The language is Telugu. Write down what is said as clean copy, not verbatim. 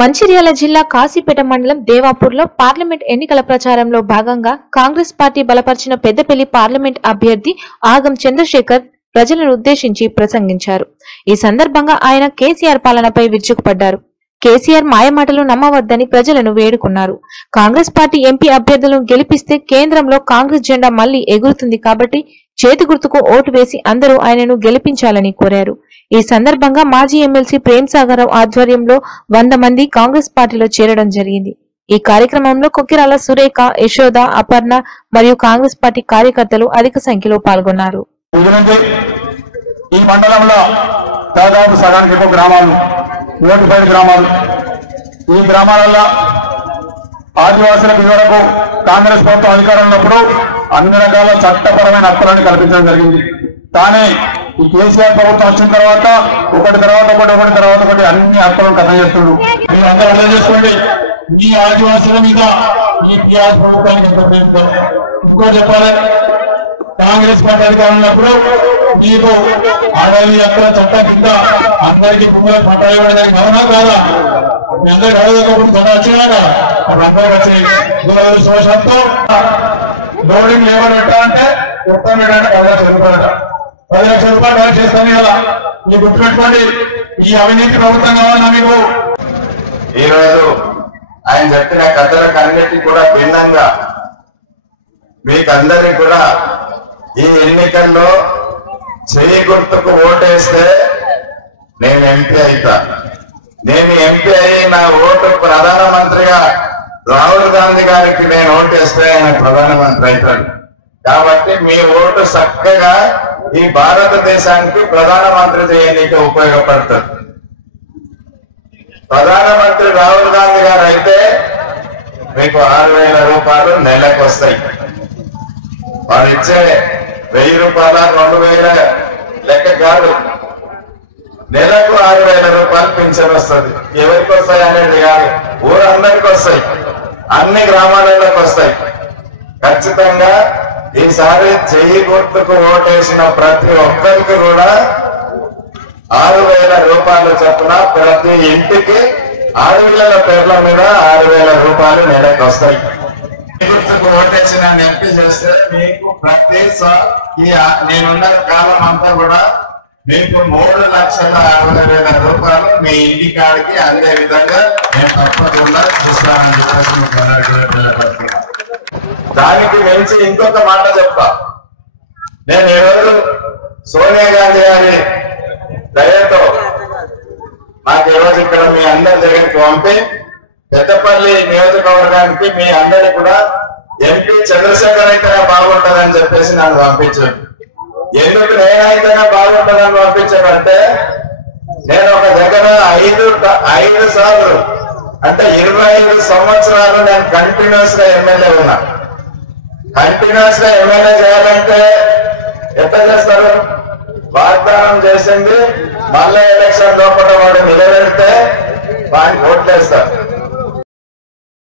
మంచిర్యాల జిల్లా కాశీపేట మండలం దేవాపూర్లో పార్లమెంట్ ఎన్నికల ప్రచారంలో భాగంగా కాంగ్రెస్ పార్టీ బలపరిచిన పెద్దపల్లి పార్లమెంట్ అభ్యర్థి ఆగం చంద్రశేఖర్ ప్రజలను ఉద్దేశించి ప్రసంగించారు. ఈ సందర్భంగా ఆయన కేసీఆర్ పాలనపై విరుచుకుపడ్డారు. కేసీఆర్ మాయమాటలు నమ్మవద్దని ప్రజలను వేడుకున్నారు. కాంగ్రెస్ పార్టీ ఎంపీ అభ్యర్థులను గెలిపిస్తే కేంద్రంలో కాంగ్రెస్ జెండా మళ్లీ ఎగురుతుంది కాబట్టి చేతి గుర్తుకు ఓటు వేసి అందరూ ఆయనను గెలిపించాలని కోరారు. ఈ సందర్భంగా మాజీ ఎమ్మెల్సీ ప్రేమ్సాగర్ రావు ఆధ్వర్యంలో 100 మంది కాంగ్రెస్ పార్టీలో చేరడం జరిగింది. ఈ కార్యక్రమంలో కొక్కిరాల సురేఖ, యశోద, అపర్ణ మరియు కాంగ్రెస్ పార్టీ కార్యకర్తలు అధిక సంఖ్యలో పాల్గొన్నారు. ఈ మండలంలో దాదాపు సగానికి ఎక్కువ గ్రామాలు, 110 గ్రామాలు. ఈ గ్రామాలలో ఆదివాసులకు ఇదివరకు కాంగ్రెస్ ప్రభుత్వం అధికారంలో ఉన్నప్పుడు అన్ని రకాల చట్టపరమైన హక్కులను కల్పించడం జరిగింది. కానీ ఈ కేసీఆర్ ప్రభుత్వం వచ్చిన తర్వాత ఒకటి తర్వాత ఒకటి అన్ని హక్కులను కథ చేస్తుండ్రు. మీరు అందరూ అర్థం చేసుకోండి, మీ ఆదివాసుల మీద ఈ టీఆర్ఎస్ ప్రభుత్వానికి ఎంత పేరు. ఇంకోటి చెప్పాలి, కాంగ్రెస్ పార్టీ అధికారంలో ఉన్నప్పుడు మీకు అడవి హక్కుల చట్టం కింద అందరికీ భూములకు పట్టాలు ఇవ్వడం జరిగింది. అవునా కాదా? మీ అందరికి అడగకపోతే చట్టం వచ్చినా కదా, అప్పుడు అందరికి వచ్చి శోషంతో లోడింగ్ లేబర్ పెట్టాలంటే మొత్తం పెట్టాలంటే 10 లక్షల రూపాయలు. 10 లక్షల రూపాయలు కలెక్ట్ చేస్తాను కదా. మీకు గుర్తుపెట్టుకోండి, ఈ అవినీతి ప్రభుత్వం కావాలన్నా మీకు. ఈరోజు ఆయన చెప్పిన కథలకు అన్నిటికీ కూడా భిన్నంగా మీకందరికి కూడా ఈ ఎన్నికల్లో చేయి గుర్తుకు ఓటేస్తే నేను ఎంపీ అవుతా. నేను ఎంపీ అయ్యి నా ఓటు ప్రధానమంత్రిగా రాహుల్ గాంధీ గారికి నేను ఓటేస్తే ఆయన ప్రధానమంత్రి అవుతాడు. కాబట్టి మీ ఓటు చక్కగా ఈ భారతదేశానికి ప్రధానమంత్రి చేయడానికి ఉపయోగపడుతుంది. ప్రధానమంత్రి రాహుల్ గాంధీ గారు అయితే మీకు 6,000 రూపాయలు నెలకు వస్తాయి. వారు ఇచ్చే 1,000 రూపాయల 2,000 లెక్క కాదు, నెలకు 6,000 రూపాయలు పింఛన్ వస్తుంది. ఎవరికి వస్తాయి అనేది కాదు, ఊరందరికి వస్తాయి, అన్ని గ్రామాలలోకి వస్తాయి. ఖచ్చితంగా ఈసారి చెయ్యి గుర్తుకు ఓటేసిన ప్రతి ఒక్కరికి కూడా 6,000 రూపాయలు చొప్పున ప్రతి ఇంటికి ఆడపిల్లల పేర్ల మీద 6,000 రూపాయలు నెలకు వస్తాయి. గుర్తుకు ఓటేసిన ఎంపీ చేస్తే మీకు ప్రతి నేనున్న కాలం అంతా కూడా మీకు 3,60,60,000 రూపాయలు మీ ఇంటి కాడికి అందే విధంగా నేను తప్పకుండా చూస్తానని చెప్పేసి దానికి మించి ఇంకొక మాట చెప్తా. నేను ఈరోజు సోనియా గాంధీ గారి దయతో నాకు ఈరోజు ఇక్కడ మీ అందరి దగ్గరికి పంపి పెద్దపల్లి నియోజకవర్గానికి మీ అందరికి కూడా ఎంపీ చంద్రశేఖర్ అయితేనే బాగుంటుందని చెప్పేసి నన్ను పంపించాను. ఎందుకు నేనైతేనే బాగుంటుందని పంపించానంటే నేను ఒక దగ్గర 5 సార్లు అంటే 25 సంవత్సరాలు నేను కంటిన్యూస్ గా ఎమ్మెల్యే ఉన్నా. కంటిన్యూస్ గా ఎమ్మెల్యే చేయాలంటే ఎట్లా చేస్తారు? వాగ్దానం చేసింది మళ్ళీ ఎలక్షన్ లోపల వాడు నిలబెడితే వాడిని ఓట్లేస్తారు.